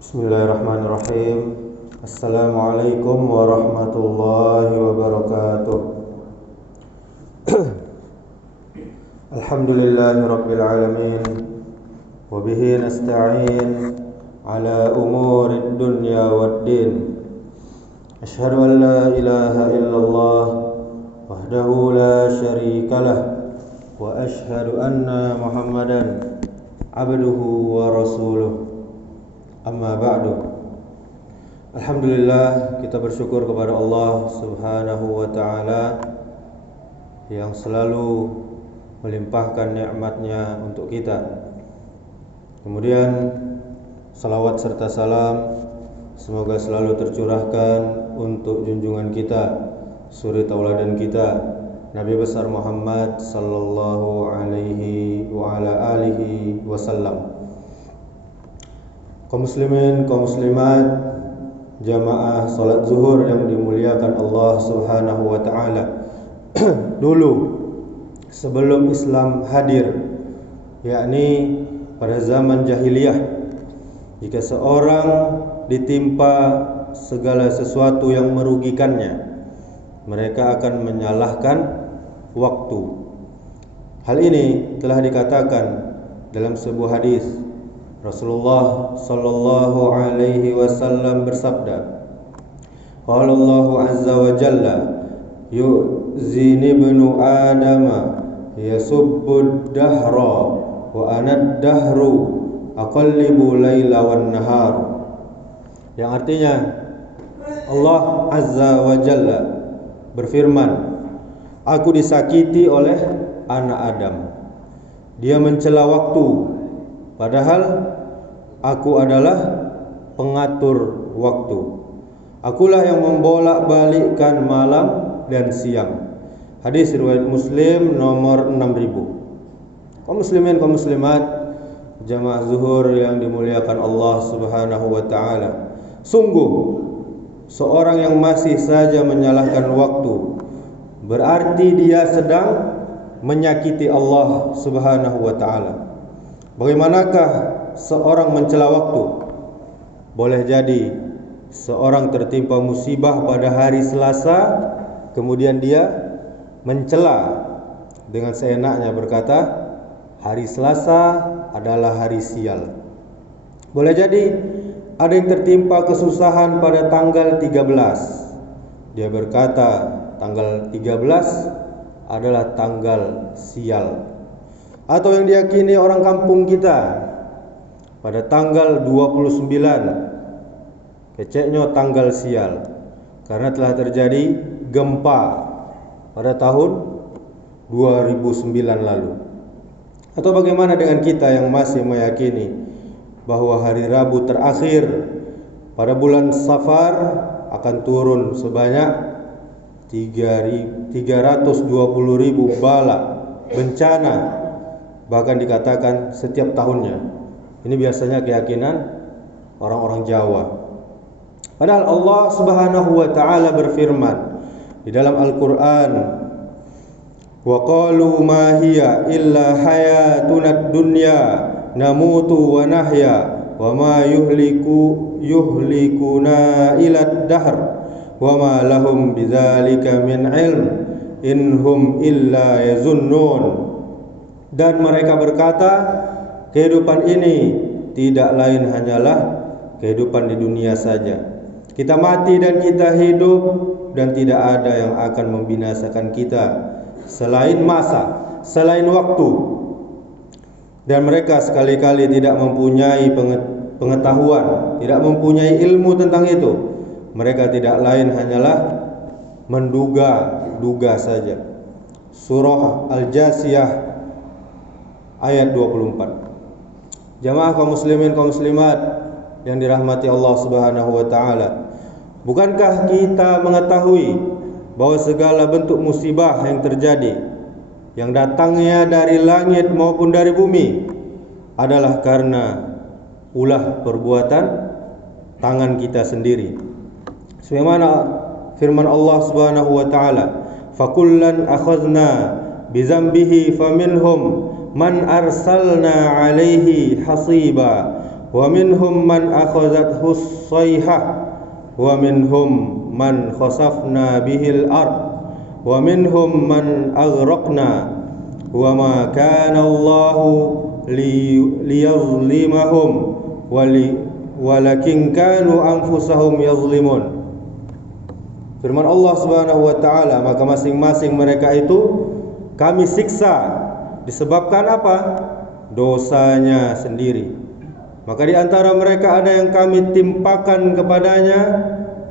Bismillahirrahmanirrahim. Assalamualaikum warahmatullahi wabarakatuh. Alhamdulillahi rabbil alamin. Wabihi nasta'in ala umurid dunya waddin. Ashhadu an la ilaha illallah wahdahu la syarika lah. Wa ashhadu anna Muhammadan abduhu wa rasuluh. Amma ba'du. Alhamdulillah, kita bersyukur kepada Allah Subhanahu wa ta'ala yang selalu melimpahkan nikmatnya untuk kita. Kemudian salawat serta salam semoga selalu tercurahkan untuk junjungan kita, suri tauladan kita, Nabi besar Muhammad sallallahu alaihi wa ala alihi wasallam. Kaum muslimin, kaum muslimat, jamaah salat zuhur yang dimuliakan Allah Subhanahu wa taala. Dulu sebelum Islam hadir, yakni pada zaman jahiliyah, jika seorang ditimpa segala sesuatu yang merugikannya, mereka akan menyalahkan waktu. Hal ini telah dikatakan dalam sebuah hadis. Rasulullah sallallahu alaihi wasallam bersabda, qala Allah azza wa jalla, yu'zini ibnu adama yasubbu dahra wa ana dahru aqallibu laila wan nahar. Yang artinya Allah azza wa jalla berfirman, aku disakiti oleh anak Adam. Dia mencela waktu, padahal aku adalah pengatur waktu. Akulah yang membolak-balikkan malam dan siang. Hadis riwayat Muslim nomor 6000. Kaum muslimin, kaum muslimat, jamaah zuhur yang dimuliakan Allah Subhanahu wa taala. Sungguh seorang yang masih saja menyalahkan waktu, berarti dia sedang menyakiti Allah Subhanahu wa taala. Bagaimanakah seorang mencela waktu? Boleh jadi seorang tertimpa musibah pada hari Selasa, kemudian dia mencela dengan seenaknya berkata, hari Selasa adalah hari sial. Boleh jadi ada yang tertimpa kesusahan pada tanggal 13. Dia berkata, tanggal 13 adalah tanggal sial. Atau yang diyakini orang kampung kita, pada tanggal 29 keceknya tanggal sial, karena telah terjadi gempa pada tahun 2009 lalu. Atau bagaimana dengan kita yang masih meyakini bahwa hari Rabu terakhir pada bulan Safar akan turun sebanyak 320.000 bala bencana, bahkan dikatakan setiap tahunnya. Ini biasanya keyakinan orang-orang Jawa. Padahal Allah Subhanahu wa taala berfirman di dalam Al-Qur'an, wa qalu ma hiya illa hayatunad dunya namutu wa nahya wa ma yuhlikuna ila dahr wa ma lahum bidzalika min ilm inhum illa yazunnun. Dan mereka berkata, kehidupan ini tidak lain hanyalah kehidupan di dunia saja. Kita mati dan kita hidup, dan tidak ada yang akan membinasakan kita selain masa, selain waktu. Dan mereka sekali-kali tidak mempunyai pengetahuan, tidak mempunyai ilmu tentang itu. Mereka tidak lain hanyalah menduga-duga saja. Surah Al-Jasiyah ayat 24. Jamaah kaum muslimin, kaum muslimat yang dirahmati Allah Subhanahu wa taala, bukankah kita mengetahui bahwa segala bentuk musibah yang terjadi, yang datangnya dari langit maupun dari bumi, adalah karena ulah perbuatan tangan kita sendiri. Sebagaimana firman Allah Subhanahu wa taala, fakullan akhadna bizambihi faminhum man arsalna alaihi hasiba wa minhum man akhazathu as-sayhah wa minhum man khasafna bihil ard wa minhum man aghraqna wa ma kana Allahu liyazlimahum walakin kanu anfusahum yazlimun. Firman Allah Subhanahu wa taala, maka masing-masing mereka itu kami siksa disebabkan apa? Dosanya sendiri. Maka di antara mereka ada yang kami timpakan kepadanya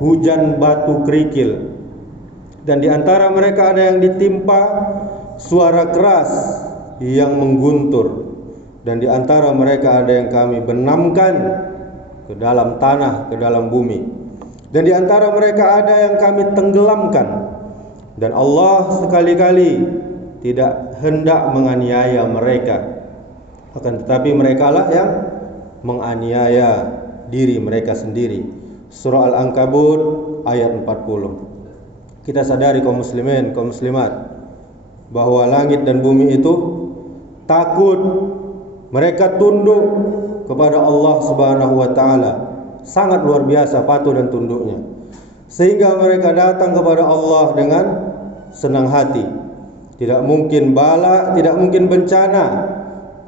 hujan batu kerikil, dan di antara mereka ada yang ditimpa suara keras yang mengguntur, dan di antara mereka ada yang kami benamkan ke dalam tanah, ke dalam bumi, dan di antara mereka ada yang kami tenggelamkan. Dan Allah sekali-kali tidak hendak menganiaya mereka, akan tetapi mereka lah yang menganiaya diri mereka sendiri. Surah Al-Ankabut ayat 40. Kita sadari kaum muslimin, kaum muslimat, bahwa langit dan bumi itu takut, mereka tunduk kepada Allah Subhanahu wa taala. Sangat luar biasa patuh dan tunduknya, sehingga mereka datang kepada Allah dengan senang hati. Tidak mungkin bala, tidak mungkin bencana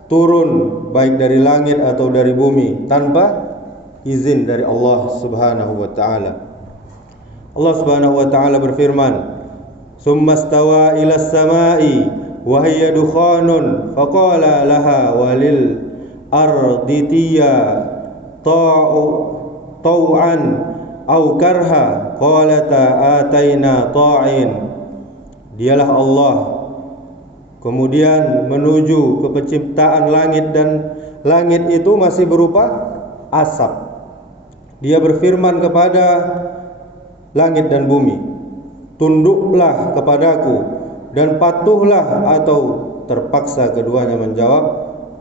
turun baik dari langit atau dari bumi tanpa izin dari Allah Subhanahu wa taala. Allah Subhanahu wa taala berfirman, "Tsumma stawa ila as-sama'i wa hiya dukhanun faqala laha walil ardi tiya tau'an aw karha qalata ataina ta'in." Dialah Allah kemudian menuju ke penciptaan langit, dan langit itu masih berupa asap. Dia berfirman kepada langit dan bumi, "Tunduklah kepadaku," dan patuhlah, atau terpaksa keduanya menjawab,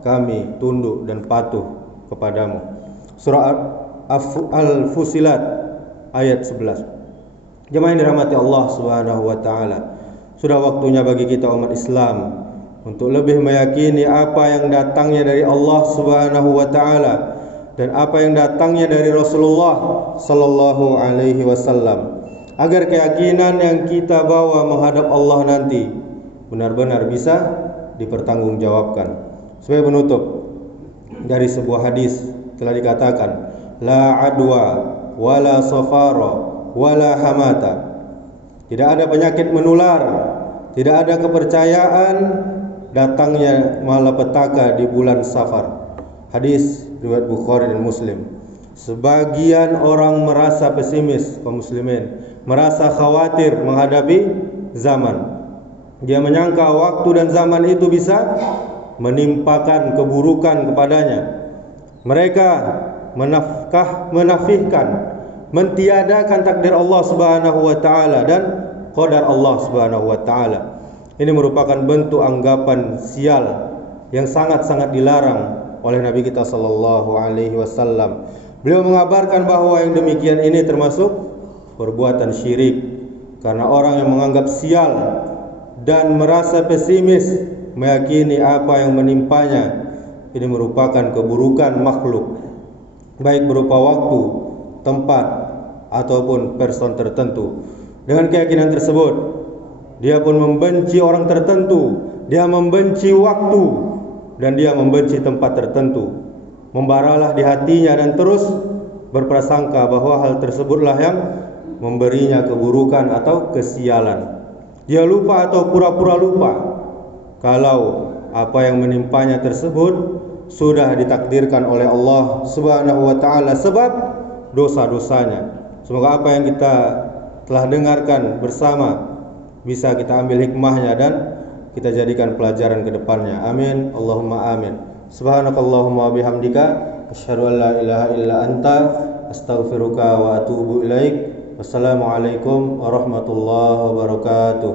"Kami tunduk dan patuh kepadamu." Surah Al-Fusilat ayat 11. Jemaah yang dirahmati Allah Subhanahu wa taala, sudah waktunya bagi kita umat Islam untuk lebih meyakini apa yang datangnya dari Allah Subhanahu wa taala dan apa yang datangnya dari Rasulullah sallallahu alaihi wasallam, agar keyakinan yang kita bawa menghadap Allah nanti benar-benar bisa dipertanggungjawabkan. Sebagai penutup, dari sebuah hadis telah dikatakan, la adwa wala safara wala hamata. Tidak ada penyakit menular, tidak ada kepercayaan datangnya malapetaka di bulan Safar. Hadis riwayat Bukhari dan Muslim. Sebagian orang merasa pesimis, kaum muslimin, merasa khawatir menghadapi zaman. Dia menyangka waktu dan zaman itu bisa menimpakan keburukan kepadanya. Mereka menafikan, mentiadakan takdir Allah Subhanahu wa taala dan qadar Allah Subhanahu wa taala. Ini merupakan bentuk anggapan sial yang sangat-sangat dilarang oleh Nabi kita sallallahu alaihi wasallam. Beliau mengabarkan bahwa yang demikian ini termasuk perbuatan syirik, karena orang yang menganggap sial dan merasa pesimis meyakini apa yang menimpanya, ini merupakan keburukan makhluk, baik berupa waktu, tempat, ataupun person tertentu. Dengan keyakinan tersebut, dia pun membenci orang tertentu, dia membenci waktu, dan dia membenci tempat tertentu. Membaralah di hatinya dan terus berprasangka bahwa hal tersebutlah yang memberinya keburukan atau kesialan. Dia lupa atau pura-pura lupa kalau apa yang menimpanya tersebut sudah ditakdirkan oleh Allah Subhanahu wa taala sebab dosa-dosanya. Semoga apa yang kita telah dengarkan bersama bisa kita ambil hikmahnya dan kita jadikan pelajaran ke depannya. Amin. Allahumma amin. Subhanakallahumma wa bihamdika asyhadu an la ilaha illa anta astaghfiruka wa atubu ilaik. Wassalamualaikum warahmatullahi wabarakatuh.